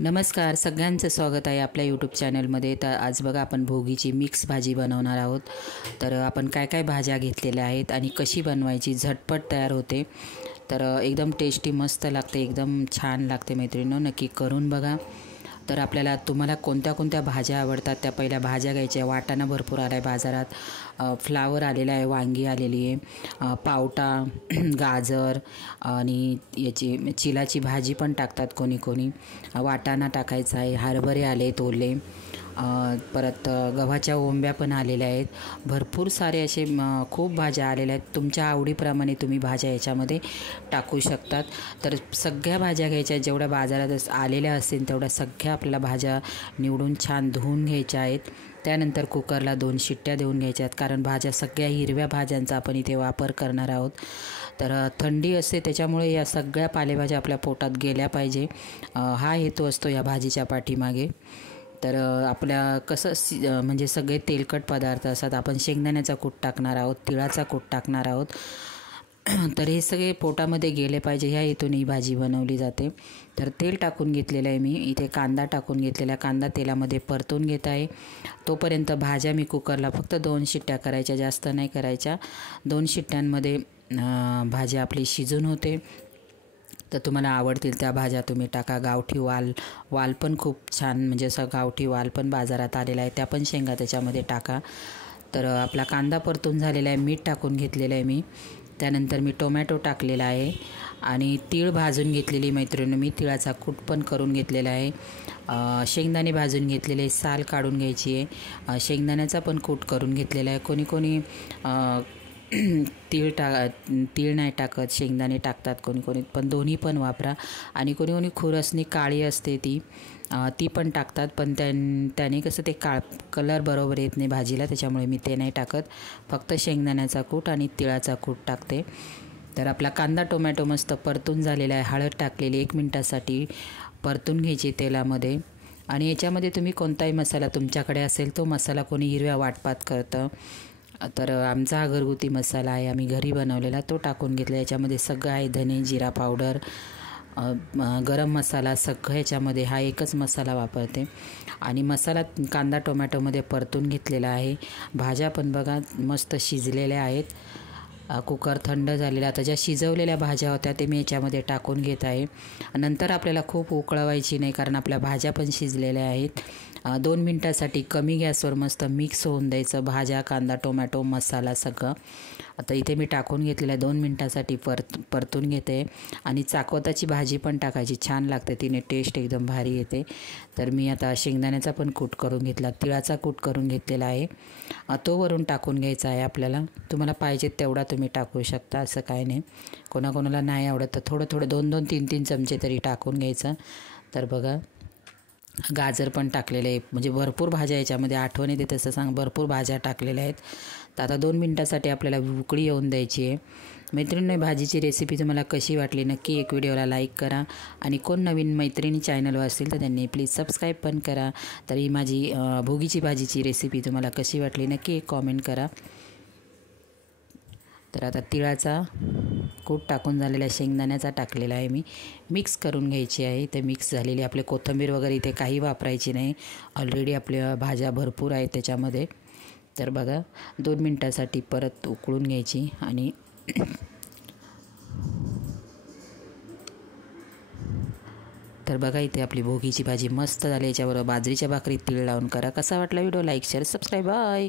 नमस्कार, सगळ्यांचं स्वागत आहे आपल्या यूट्यूब चॅनलमध्ये। तर आज बघा आपण भोगीची मिक्स भाजी बनवणार आहोत। तर आपण काय काय भाज्या घेतलेल्या आहेत आणि कशी बनवायची, झटपट तयार होते। तर एकदम टेस्टी मस्त लागते, एकदम छान लागते मैत्रिणींनो, नक्की करून बघा। तर आपल्याला तुम्हाला कोणत्या कोणत्या भाज्या आवडतात त्या पहिल्या भाज्या घ्यायच्या। वाटाणा भरपूर आला आहे बाजारात, फ्लावर आलेला आहे, वांगी आलेली आहे, पावटा, गाजर आणि याची चिलाची भाजी पण टाकतात कोणी कोणी। वाटाणा टाकायचा आहे, हरभरे आले ओले, परत गव्हाच्या ओंब्या पण आलेल्या आहेत। भरपूर सारे असे खूप भाज्या आलेल्या आहेत। तुमच्या आवडीप्रमाणे तुम्ही भाज्या याच्यामध्ये टाकू शकतात। तर सगळ्या भाज्या घ्यायच्या, जेवढ्या बाजारात आलेल्या असतील तेवढ्या सगळ्या आपल्याला भाज्या निवडून छान धुवून घ्यायच्या आहेत। त्यानंतर कुकरला 2 शिट्ट्या देऊन घ्यायच्या आहेत, कारण भाज्या सगळ्या हिरव्या भाज्यांचा आपण इथे वापर करणार आहोत। तर थंडी असते त्याच्यामुळे या सगळ्या पालेभाज्या आपल्या पोटात गेल्या पाहिजे, हा हेतू असतो या भाजीच्या पाठीमागे। तर आपल्या कसं म्हणजे सगळे तेलकट पदार्थ असतात। आपण शेंगदाण्याचा कूट टाकणार आहोत, तिळाचा कूट टाकणार आहोत। तर हे सगळे पोटामध्ये गेले पाहिजे, ह्या हेतून ही भाजी बनवली जाते। तर तेल टाकून घेतलेलं आहे मी इथे, कांदा टाकून घेतलेला, कांदा तेलामध्ये परतून घेत आहे। तोपर्यंत भाज्या मी कुकरला फक्त 2 शिट्ट्या करायच्या, जास्त नाही करायच्या। 2 शिट्ट्यांमध्ये भाजी आपली शिजून होते। तर तुम्हाला आवडतील त्या भाज्या तुम्ही टाका। गावठी वाल पण खूप छान, म्हणजे असं गावठी वाल पण बाजारात आलेला आहे, त्या पण शेंगा त्याच्यामध्ये टाका। तर आपला कांदा परतून झालेला आहे, मीठ टाकून घेतलेलं आहे मी। त्यानंतर मी टोमॅटो टाकलेला आहे आणि तीळ भाजून घेतलेली मैत्रिणी, मी तिळाचा कूट पण करून घेतलेला आहे। शेंगदाणे भाजून घेतलेले, साल काढून घ्यायची आहे। शेंगदाण्याचा पण कूट करून घेतलेला आहे। कोणी कोणी तीळ नाही टाकत, शेंगदाणे टाकतात कोणी कोणी, पण दोन्ही पण वापरा। आणि कोणी कोणी खुरसणी काळी असते ती पण टाकतात, पण त्याने कसं ते कलर बरोबर येत नाही भाजीला, त्याच्यामुळे मी ते नाही टाकत। फक्त शेंगदाण्याचा कूट आणि तिळाचा कूट टाकते। तर आपला कांदा टोमॅटो मस्त परतून झालेला आहे। हळद टाकलेली 1 मिनटासाठी परतून घ्यायची तेलामध्ये। आणि याच्यामध्ये तुम्ही कोणताही मसाला तुमच्याकडे असेल तो मसाला, कोणी हिरव्या वाटपात करतं, तर आमचा हा घरगुती मसाला आहे, आम्ही घरी बनवलेला, तो टाकून घेतला। याच्यामध्ये सगळं आहे, धने जिरा पावडर, गरम मसाला, सगळं याच्यामध्ये हा एकच मसाला वापरते। आणि मसाला कांदा टोमॅटोमध्ये परतून घेतलेला आहे। भाज्या पण बघा मस्त शिजलेल्या आहेत। कुकर थंड झालेला, आता ज्या शिजवलेल्या भाज्या होत्या ते मी याच्यामध्ये टाकून घेत आहे। नंतर आपल्याला खूप उकळवायची नाही, कारण आपल्या भाज्या पण शिजलेल्या आहेत। 2 मिनटासाठी कमी गॅसवर मस्त मिक्स होऊन द्यायचं, भाज्या, कांदा टोमॅटो मसाला सगळं। आता इथे मी टाकून घेतलेलं आहे, 2 मिनटासाठी परतून घेते। आणि चाकवताची भाजी पण टाकायची, छान लागते, तिने टेस्ट एकदम भारी येते। तर मी आता शेंगदाण्याचा पण कूट करून घेतला, तिळाचा कूट करून घेतलेला आहे, तो वरून टाकून घ्यायचा आहे आपल्याला। तुम्हाला पाहिजे तेवढा तुम्ही टाकू शकता, असं काय नाही। कोणाकोणाला नाही आवडत तर थोडं थोडं 2-2, 3-3 चमचे तरी टाकून घ्यायचं। तर बघा गाजर पण टाकलेले आहे, म्हणजे भरपूर भाज्या याच्यामध्ये, आठवण येते तसं सांग, भरपूर भाज्या टाकलेल्या आहेत। तर आता 2 मिनटासाठी आपल्याला उकळी येऊन द्यायची आहे। मैत्रिणी, भाजीची रेसिपी तुम्हाला कशी वाटली नक्की एक व्हिडिओला लाईक करा। आणि कोण नवीन मैत्रिणी चॅनलवर असतील तर त्यांनी प्लीज सबस्क्राईब पण करा। तर ही माझी भोगीची भाजीची रेसिपी तुम्हाला कशी वाटली नक्की एक कॉमेंट करा। तर आता तिळाचा कूट टाकून झालेला, शेंगदाण्याचा टाकलेला आहे मी, मिक्स करून घ्यायची आहे। ते मिक्स झालेली, आपले कोथिंबीर वगैरे इथे काही वापरायची नाही, ऑलरेडी आपल्या भाज्या भरपूर आहेत त्याच्यामध्ये। तर बघा 2 मिनटासाठी परत उकळून घ्यायची। आणि तर बघा इथे आपली भोगीची भाजी मस्त झाली। याच्याबरोबर बाजरीच्या भाकरी तीळ लावून करा। कसा वाटला video, like share subscribe, bye.